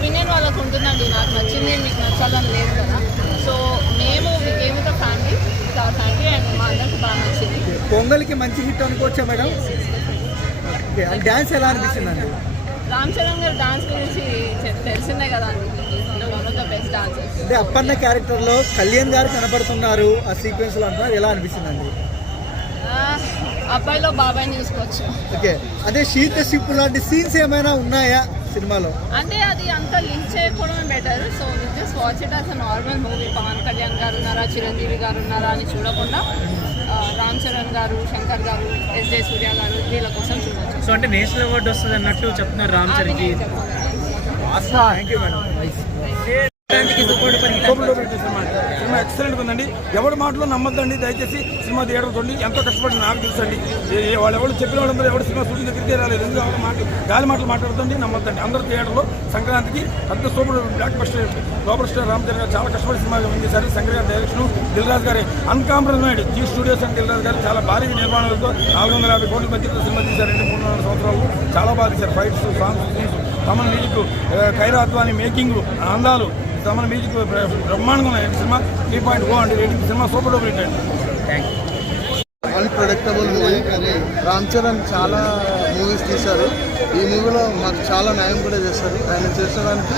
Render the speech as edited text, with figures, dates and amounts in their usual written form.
Opinion వాళ్ళకు ఉంటుందండి. నాకు నచ్చింది మీకు నచ్చాలని లేదు కదా. సో మేము విత్ ఫ్యామిలీ ఫ్యామిలీ అండ్ మా అందరికి బాగా నచ్చింది. పొంగల్కి మంచి హిట్ అనుకోవచ్చా మేడం? డ్యాన్స్ ఎలా అనిపించిందండి? రామ్ చరణ్ గారు డాన్స్ గురించి తెలిసిందే కదా అండి. One of the best dancers. అంటే అప్పన్న క్యారెక్టర్లో కళ్యాణ్ గారు కనపడుతున్నారు ఆ సీక్వెన్స్లో అంటున్నారు, ఎలా అనిపించిందండి? అబ్బాయిలో బాబాయ్ని తీసుకోవచ్చు. ఓకే, అదే శీత షిప్ లాంటి సీన్స్ ఏమైనా ఉన్నాయా సినిమాలో? అంటే అది అంత లింక్ చేయకపోవడం better. So just watch it as a normal movie. Pawan Kalyan garu ఉన్నారా, చిరంజీవి గారు ఉన్నారా అని చూడకుండా రామ్ చరణ్ గారు, శంకర్ గారు, ఎస్జే సూర్య గారు వీళ్ళ కోసం చూడవచ్చు. సో అంటే నేషనల్ అవార్డు వస్తుంది అన్నట్టు చెప్తున్నారు రామ్ చరణ్కి. Thank you madam. Cinema excellent ఉందండి. ఎవరి మాటలో నమ్మద్దండి దయచేసి. సినిమా థియేటర్ చూడండి. ఎంతో కష్టపడి నాకు తెలుసండి. వాళ్ళు ఎవరు చెప్పిన వాళ్ళందరూ ఎవరు సినిమా షూటింగ్ దగ్గరికి రాలేదు. ఎందుకు ఎవరు గాలి మాటలు మాట్లాడుతుంది నమ్మద్దండి. అందరూ థియేటర్లో సంక్రాంతికి పెద్ద super block buster global star Ram Charan గారు చాలా కష్టపడి సినిమా చేశారు. శంకర్ గారి డైరెక్షన్, దిల్ రాజు గారి uncompromised Zee studios and Dil Raju గారు చాలా భారీ నిర్మాణాలతో 450 కోట్ల బడ్జెట్తో సినిమా తీశారండి. 3-4 సంవత్సరాలు చాలా బాగా తీశారు. Fights, songs, scenes, Thaman music, Kiara Advani making, అందాలు, తమన్ మ్యూజిక్ బ్రహ్మాండంగా ఉన్నాయి. సినిమా 3.0 అండి rating. Cinema super duper hit అండి. Unpredictable movie. రామ్ చరణ్ చాలా మూవీస్ తీశారు. ఈ మూవీలో మాకు చాలా న్యాయం కూడా చేశారు. ఆయన చేసేదానికి